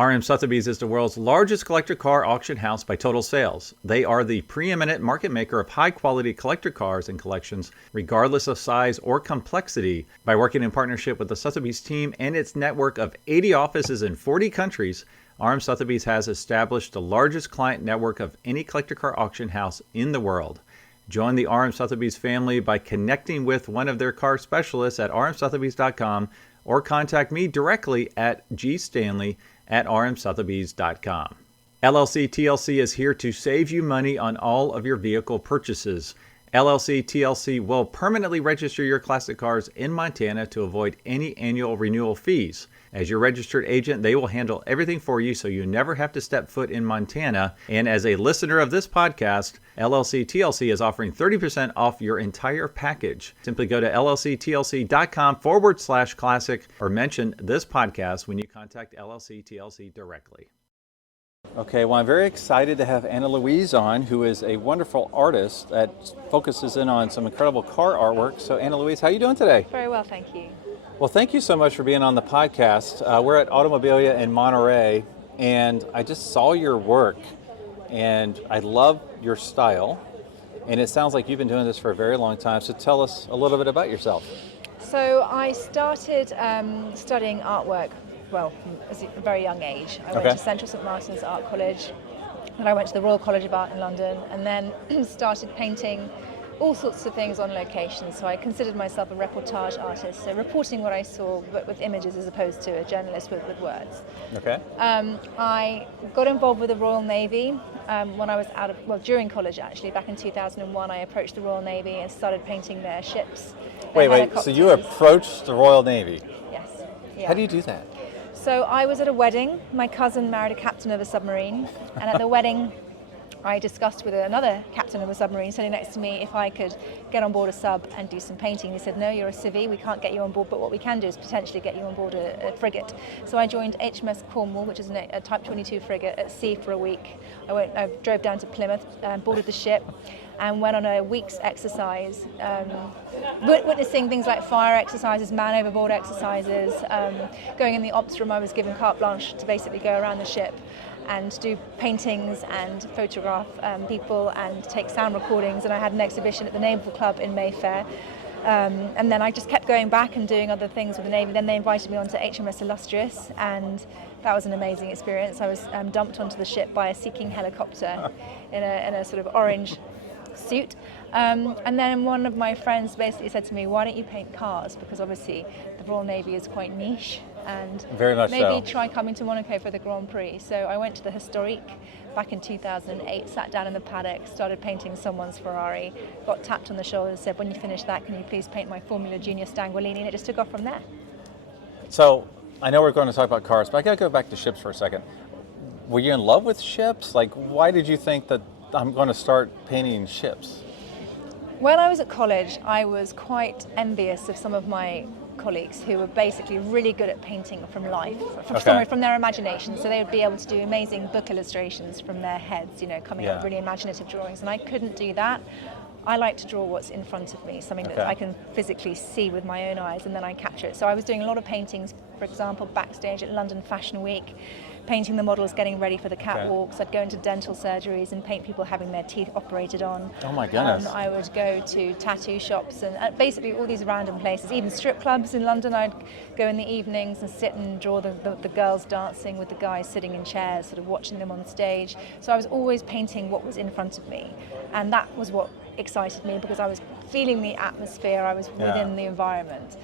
RM Sotheby's is the world's largest collector car auction house by total sales. They are the preeminent market maker of high-quality collector cars and collections, regardless of size or complexity. By working in partnership with the Sotheby's team and its network of 80 offices in 40 countries, RM Sotheby's has established the largest client network of any collector car auction house in the world. Join the RM Sotheby's family by connecting with one of their car specialists at rmsotheby's.com or contact me directly at gstanley@rmsotheby's.com. LLC TLC is here to save you money on all of your vehicle purchases. LLC TLC will permanently register your classic cars in Montana to avoid any annual renewal fees. As your registered agent, they will handle everything for you so you never have to step foot in Montana. And as a listener of this podcast, LLC TLC is offering 30% off your entire package. Simply go to llctlc.com/classic or mention this podcast when you contact LLC TLC directly. Okay, well, I'm very excited to have Anna-Louise on, who is a wonderful artist that focuses in on some incredible car artwork. So, Anna-Louise, how are you doing today? Very well, thank you. Well, thank you so much for being on the podcast. We're at Automotive in Monterey, and I just saw your work, and I love your style, and it sounds like you've been doing this for a very long time. So tell us a little bit about yourself. So I started studying artwork, well, at a very young age. I went to Central St Martin's Art College, then I went to the Royal College of Art in London, and then started painting all sorts of things on location. So I considered myself a reportage artist, so reporting what I saw but with images as opposed to a journalist with words. Okay. I got involved with the Royal Navy when I was during college actually. Back in 2001 I approached the Royal Navy and started painting their ships. Wait, so you approached the Royal Navy? Yes. Yeah. How do you do that? So I was at a wedding. My cousin married a captain of a submarine, and at the wedding I discussed with another captain of a submarine sitting next to me if I could get on board a sub and do some painting. He said, no, you're a civvy, we can't get you on board, but what we can do is potentially get you on board a frigate. So I joined HMS Cornwall, which is a Type 22 frigate at sea for a week. I drove down to Plymouth, boarded the ship, and went on a week's exercise, witnessing things like fire exercises, man overboard exercises. Going in the ops room, I was given carte blanche to basically go around the ship and do paintings and photograph people and take sound recordings. And I had an exhibition at the Naval Club in Mayfair. And then I just kept going back and doing other things with the Navy. Then they invited me onto HMS Illustrious, and that was an amazing experience. I was dumped onto the ship by a Sea-King helicopter in a sort of orange suit. And then one of my friends basically said to me, why don't you paint cars? Because obviously the Royal Navy is quite niche, and very much maybe so. Try coming to Monaco for the Grand Prix. So I went to the Historique back in 2008, sat down in the paddock, started painting someone's Ferrari, got tapped on the shoulder and said, when you finish that, can you please paint my Formula Junior Stanguellini? And it just took off from there. So I know we're going to talk about cars, but I got to go back to ships for a second. Were you in love with ships? Like, why did you think that I'm going to start painting ships? When I was at college, I was quite envious of some of my colleagues who were basically really good at painting from life, from their imagination. So they would be able to do amazing book illustrations from their heads, coming up with really imaginative drawings. And I couldn't do that. I like to draw what's in front of me, something that I can physically see with my own eyes, and then I capture it. So I was doing a lot of paintings, for example, backstage at London Fashion Week, painting the models getting ready for the catwalks. I'd go into dental surgeries and paint people having their teeth operated on. Oh my goodness. I would go to tattoo shops and basically all these random places, even strip clubs in London. I'd go in the evenings and sit and draw the girls dancing with the guys sitting in chairs, sort of watching them on stage. So I was always painting what was in front of me, and that was what excited me because I was feeling the atmosphere, I was within the environment.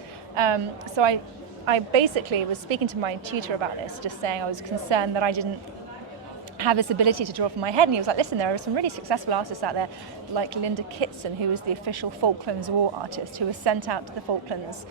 So I basically was speaking to my tutor about this, just saying I was concerned that I didn't have this ability to draw from my head, and he was like, listen, there are some really successful artists out there like Linda Kitson, who was the official Falklands War artist, who was sent out to the Falklands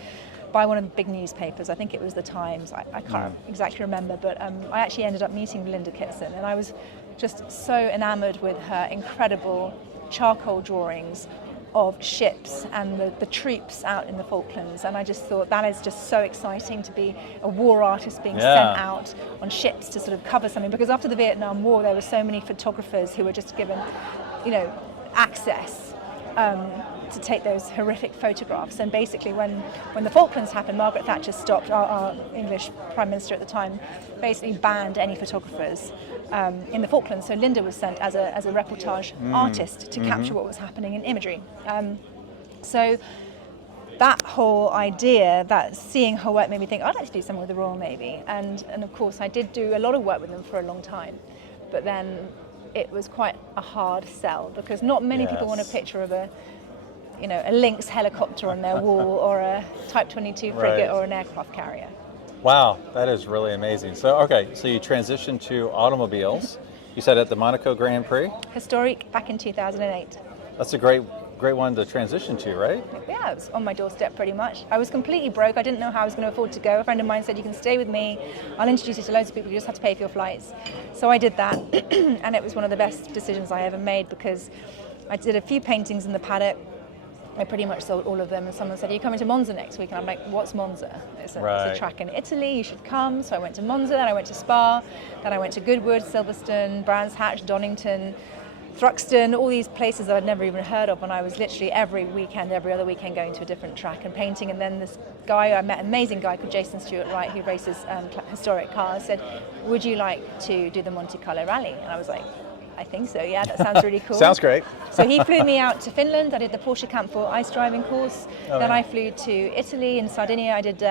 by one of the big newspapers. I think it was the Times, I can't exactly remember, but I actually ended up meeting Linda Kitson, and I was just so enamored with her incredible charcoal drawings of ships and the troops out in the Falklands, and I just thought that is just so exciting to be a war artist being sent out on ships to sort of cover something, because after the Vietnam War there were so many photographers who were just given access to take those horrific photographs. And basically when the Falklands happened, Margaret Thatcher stopped, our English Prime Minister at the time, basically banned any photographers in the Falklands. So Linda was sent as a reportage artist to capture what was happening in imagery. So that whole idea, that seeing her work made me think, I'd like to do something with the Royal Navy. And of course I did do a lot of work with them for a long time. But then it was quite a hard sell, because not many people want a picture of a Lynx helicopter on their wall, or a Type 22 frigate, or an aircraft carrier. Wow, that is really amazing. So you transitioned to automobiles. You said at the Monaco Grand Prix? Historique back in 2008. That's a great one to transition to, right? Yeah, it was on my doorstep pretty much. I was completely broke. I didn't know how I was going to afford to go. A friend of mine said, you can stay with me. I'll introduce you to loads of people. You just have to pay for your flights. So I did that. And it was one of the best decisions I ever made, because I did a few paintings in the paddock. I pretty much sold all of them. And someone said, are you coming to Monza next week? And I'm like, what's Monza? It's a track in Italy. You should come. So I went to Monza, then I went to Spa, then I went to Goodwood, Silverstone, Brands Hatch, Donington, Thruxton, all these places that I'd never even heard of, and I was literally every other weekend going to a different track and painting. And then this guy, I met an amazing guy called Jason Stewart Wright, who races historic cars, said, would you like to do the Monte Carlo Rally? And I was like, I think so, yeah, that sounds really cool. Sounds great. So he flew me out to Finland. I did the Porsche Camp 4 ice driving course. I flew to Italy and Sardinia. I did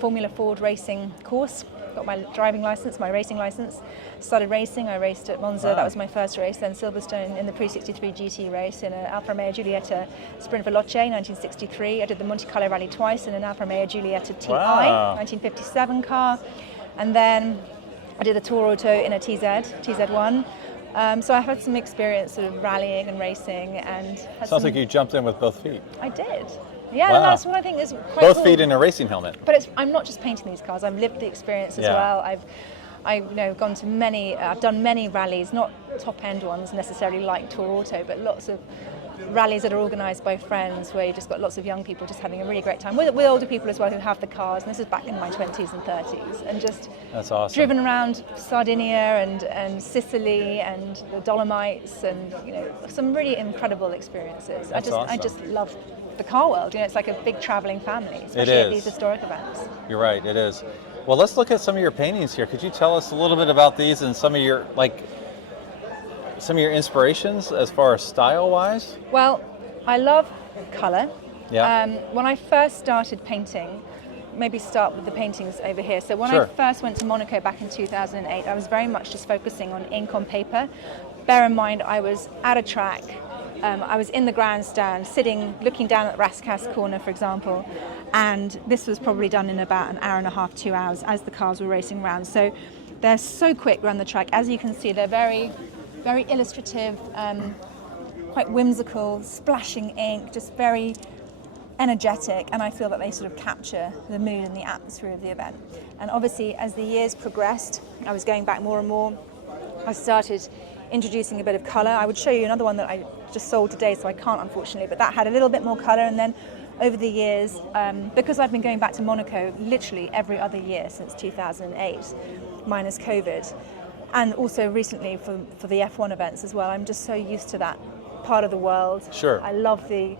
Formula Ford racing course. Got my driving license, my racing license. Started racing. I raced at Monza. That was my first race. Then Silverstone in the Pre-63 GT race in an Alfa Romeo Giulietta Sprint Veloce 1963. I did the Monte Carlo Rally twice in an Alfa Romeo Giulietta TI 1957 car. And then I did a Tour Auto in a TZ1. So I've had some experience sort of rallying and racing. And sounds like you jumped in with both feet. I did. Yeah, and that's what I think is quite both cool. feet in a racing helmet. But I'm not just painting these cars. I've lived the experience as well. I've gone to many. I've done many rallies, not top end ones necessarily like Tour Auto, but lots of rallies that are organised by friends, where you've just got lots of young people just having a really great time with older people as well who have the cars. And this is back in my 20s and 30s, and just that's awesome. Driven around Sardinia and Sicily and the Dolomites, and some really incredible experiences. That's awesome. I just love the car world. It's like a big traveling family, especially at these historic events. You're right, it is. Well, let's look at some of your paintings here. Could you tell us a little bit about these and some of your inspirations as far as style-wise? Well, I love color. Yeah. When I first started painting, maybe start with the paintings over here. So when I first went to Monaco back in 2008, I was very much just focusing on ink on paper. Bear in mind, I was at a track. I was in the grandstand, sitting, looking down at Rascasse Corner, for example, and this was probably done in about an hour and a half, 2 hours, as the cars were racing around. So they're so quick around the track. As you can see, they're very, very illustrative, quite whimsical, splashing ink, just very energetic, and I feel that they sort of capture the mood and the atmosphere of the event. And obviously, as the years progressed, I was going back more and more. I started introducing a bit of colour. I would show you another one that I just sold today, so I can't unfortunately, but that had a little bit more colour. And then over the years, because I've been going back to Monaco literally every other year since 2008, minus COVID, and also recently for the F1 events as well, I'm just so used to that part of the world. Sure. I love the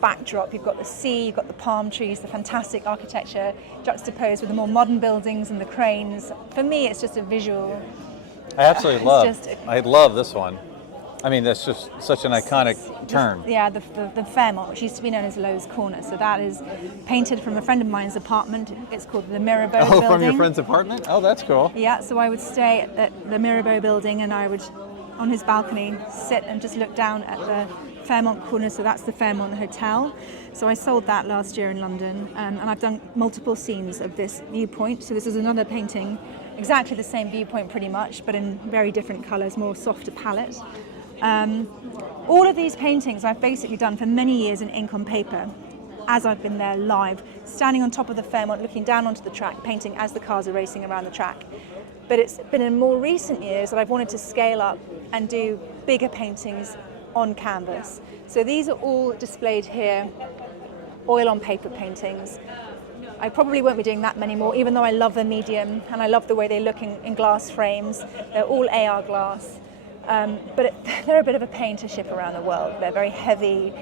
backdrop. You've got the sea, you've got the palm trees, the fantastic architecture juxtaposed with the more modern buildings and the cranes. For me, it's just a visual. I absolutely I love this one. I mean, that's just such an iconic turn. The Fairmont, which used to be known as Lowe's Corner. So that is painted from a friend of mine's apartment. It's called the Mirabeau building. Oh, from your friend's apartment? Oh, that's cool. Yeah, so I would stay at the Mirabeau building, and I would, on his balcony, sit and just look down at the Fairmont Corner. So that's the Fairmont Hotel. So I sold that last year in London, and I've done multiple scenes of this viewpoint. So this is another painting, exactly the same viewpoint pretty much, but in very different colours, more softer palette. All of these paintings I've basically done for many years in ink on paper, as I've been there live, standing on top of the Fairmont, looking down onto the track, painting as the cars are racing around the track. But it's been in more recent years that I've wanted to scale up and do bigger paintings on canvas. So these are all displayed here, oil on paper paintings. I probably won't be doing that many more, even though I love the medium and I love the way they look in glass frames. They're all AR glass. But they're a bit of a pain to ship around the world. They're very heavy.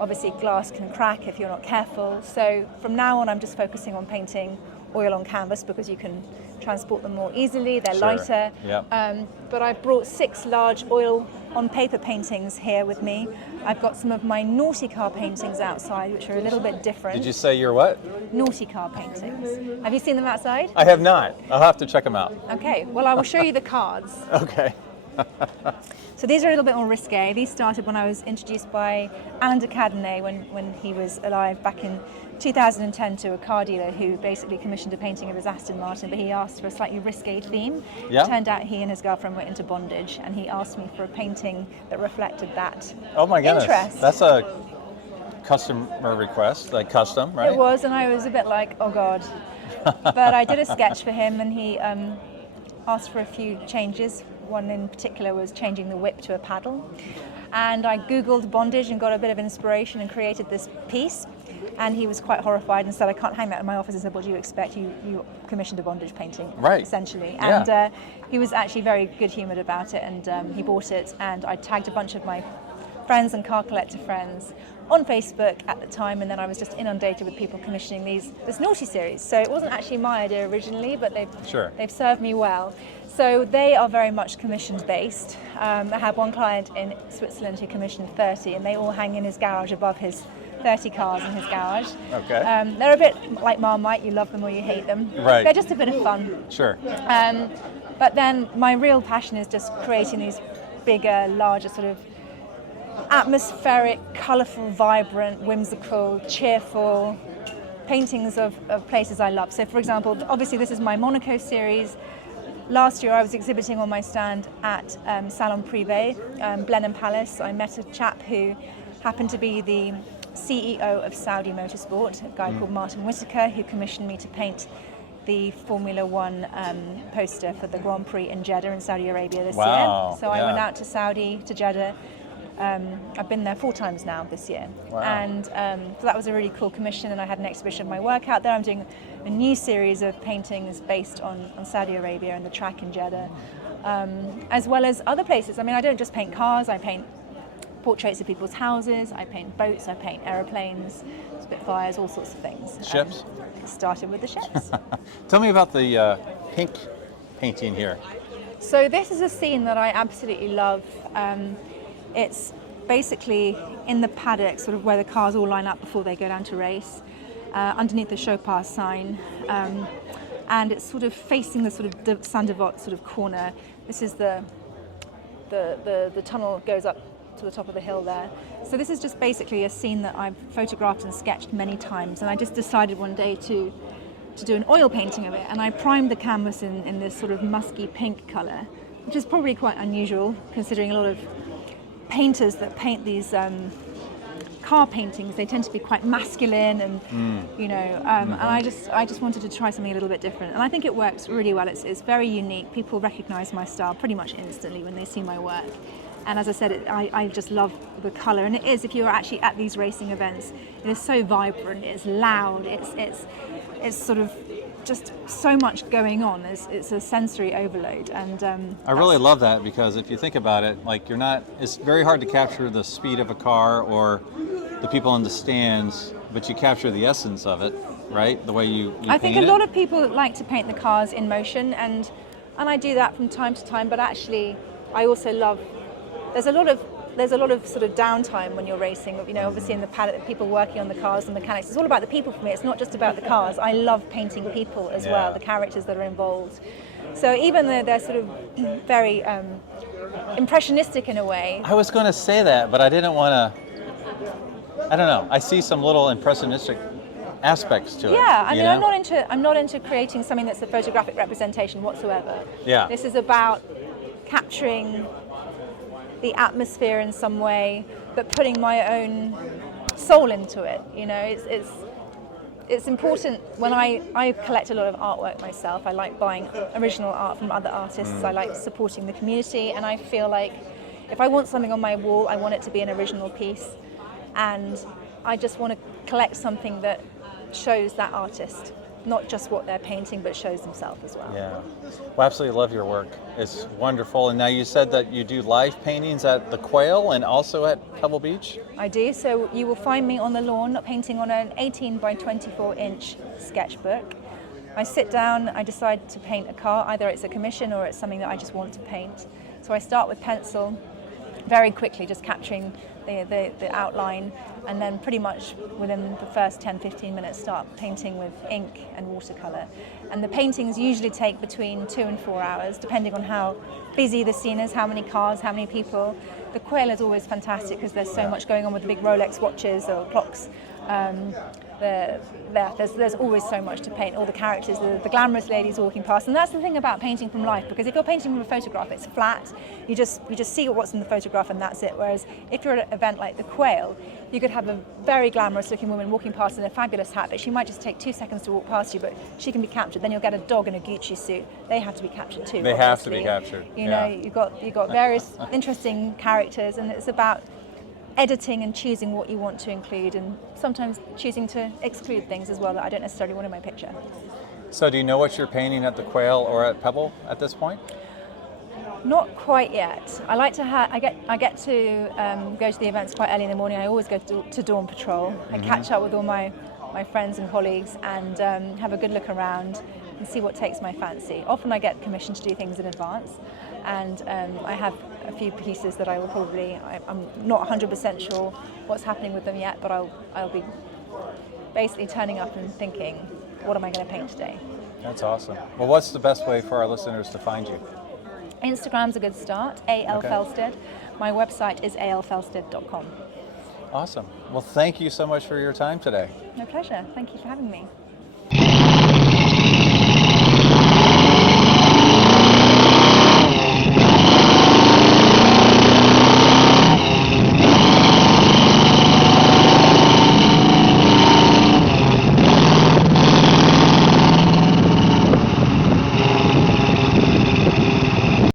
Obviously, glass can crack if you're not careful. So from now on, I'm just focusing on painting oil on canvas because you can transport them more easily. They're lighter. Yep. But I've brought 6 large oil on paper paintings here with me. I've got some of my naughty car paintings outside, which are a little bit different. Did you say you're what? Naughty car paintings. Have you seen them outside? I have not. I'll have to check them out. Okay, well, I will show you the cards. Okay. So these are a little bit more risque. These started when I was introduced by Alain de Cadenet when he was alive back in 2010 to a car dealer who basically commissioned a painting of his Aston Martin, but he asked for a slightly risque theme. Yeah. It turned out he and his girlfriend were into bondage, and he asked me for a painting that reflected that Oh my goodness. interest. That's a customer request, like custom, right? It was, and I was a bit like, oh God. But I did a sketch for him, and he asked for a few changes. One in particular was changing the whip to a paddle. And I Googled bondage and got a bit of inspiration and created this piece. And he was quite horrified and said, I can't hang that in my office. I said, what do you expect? You commissioned a bondage painting, right? Essentially. Yeah. And he was actually very good-humoured about it, and he bought it. And I tagged a bunch of my friends and car collector friends on Facebook at the time, and then I was just inundated with people commissioning this naughty series. So it wasn't actually my idea originally, but they've served me well. So they are very much commissioned based. I had one client in Switzerland who commissioned 30, and they all hang in his garage above his 30 cars in his garage. Okay. They're a bit like Marmite, you love them or you hate them. Right. They're just a bit of fun. Sure. But then my real passion is just creating these bigger, larger sort of atmospheric, colourful, vibrant, whimsical, cheerful paintings of places I love. So for example, obviously this is my Monaco series. Last year I was exhibiting on my stand at Salon Privé, Blenheim Palace. I met a chap who happened to be the CEO of Saudi Motorsport, a guy called Martin Whitaker, who commissioned me to paint the Formula One poster for the Grand Prix in Jeddah in Saudi Arabia this year. So I went out to Saudi, to Jeddah. I've been there 4 times now this year. Wow. And so that was a really cool commission, and I had an exhibition of my work out there. I'm doing a new series of paintings based on Saudi Arabia and the track in Jeddah, as well as other places. I mean, I don't just paint cars, I paint portraits of people's houses, I paint boats, I paint aeroplanes, Spitfires, all sorts of things. Ships? It started with the ships. Tell me about the pink painting here. So this is a scene that I absolutely love. It's basically in the paddock, sort of where the cars all line up before they go down to race, underneath the show pass sign, and it's sort of facing the sort of Saint-Devote sort of corner. This is the tunnel goes up to the top of the hill there. So this is just basically a scene that I've photographed and sketched many times, and I just decided one day to do an oil painting of it, and I primed the canvas in this sort of musky pink colour, which is probably quite unusual considering a lot of painters that paint these car paintings, they tend to be quite masculine and and I just wanted to try something a little bit different, and I think it works really well. It's very unique. People recognize my style pretty much instantly when they see my work, and as I said, I just love the color, and it is, if you're actually at these racing events, it is so vibrant, it's loud, it's sort of just so much going on. It's a sensory overload, and I really love that, because if you think about it, like it's very hard to capture the speed of a car or the people in the stands, but you capture the essence of it, right? The way you I think a paint lot of people like to paint the cars in motion, and I do that from time to time, but actually I also love, there's a lot of sort of downtime when you're racing, obviously in the paddock, the people working on the cars, the mechanics. It's all about the people for me. It's not just about the cars. I love painting people as well, the characters that are involved. So even though they're sort of very impressionistic in a way. I was going to say that, but I didn't want to, I don't know. I see some little impressionistic aspects to it. Yeah, I mean, I'm not into creating something that's a photographic representation whatsoever. Yeah. This is about capturing the atmosphere in some way, but putting my own soul into it. It's important. When I collect a lot of artwork myself, I like buying original art from other artists. I like supporting the community, and I feel like if I want something on my wall, I want it to be an original piece, and I just want to collect something that shows that artist. not just what they're painting, but shows themselves as well. Yeah. Well, absolutely love your work. It's wonderful. And now you said that you do live paintings at the Quail and also at Pebble Beach? I do. So you will find me on the lawn painting on an 18 by 24 inch sketchbook. I sit down, I decide to paint a car, either it's a commission or it's something that I just want to paint. So I start with pencil, very quickly just capturing the outline, and then pretty much within the first 10-15 minutes start painting with ink and watercolour. And the paintings usually take between 2 and 4 hours, depending on how busy the scene is, how many cars, how many people. The Quail is always fantastic because there's so much going on with the big Rolex watches or clocks. There's always so much to paint, all the characters, the glamorous ladies walking past. And that's the thing about painting from life, because if you're painting from a photograph, it's flat, you just see what's in the photograph and that's it. Whereas if you're at an event like the Quail, you could have a very glamorous looking woman walking past in a fabulous hat, but she might just take 2 seconds to walk past you, but she can be captured. Then you'll get a dog in a Gucci suit. They have to be captured too. They have to be captured. You know, you've got various interesting characters, and it's about editing and choosing what you want to include, and sometimes choosing to exclude things as well that I don't necessarily want in my picture. So do you know what you're painting at the Quail or at Pebble at this point? Not quite yet. I like to I get to go to the events quite early in the morning. I always go to Dawn Patrol. I catch up with all my friends and colleagues and have a good look around and see what takes my fancy. Often I get commissioned to do things in advance, and I have a few pieces that I will probably, I'm not 100% sure what's happening with them yet, but I'll be basically turning up and thinking, what am I going to paint today? That's awesome. Well, what's the best way for our listeners to find you? Instagram's a good start, A.L. Felstead. My website is alfelstead.com. Awesome. Well, thank you so much for your time today. My pleasure. Thank you for having me.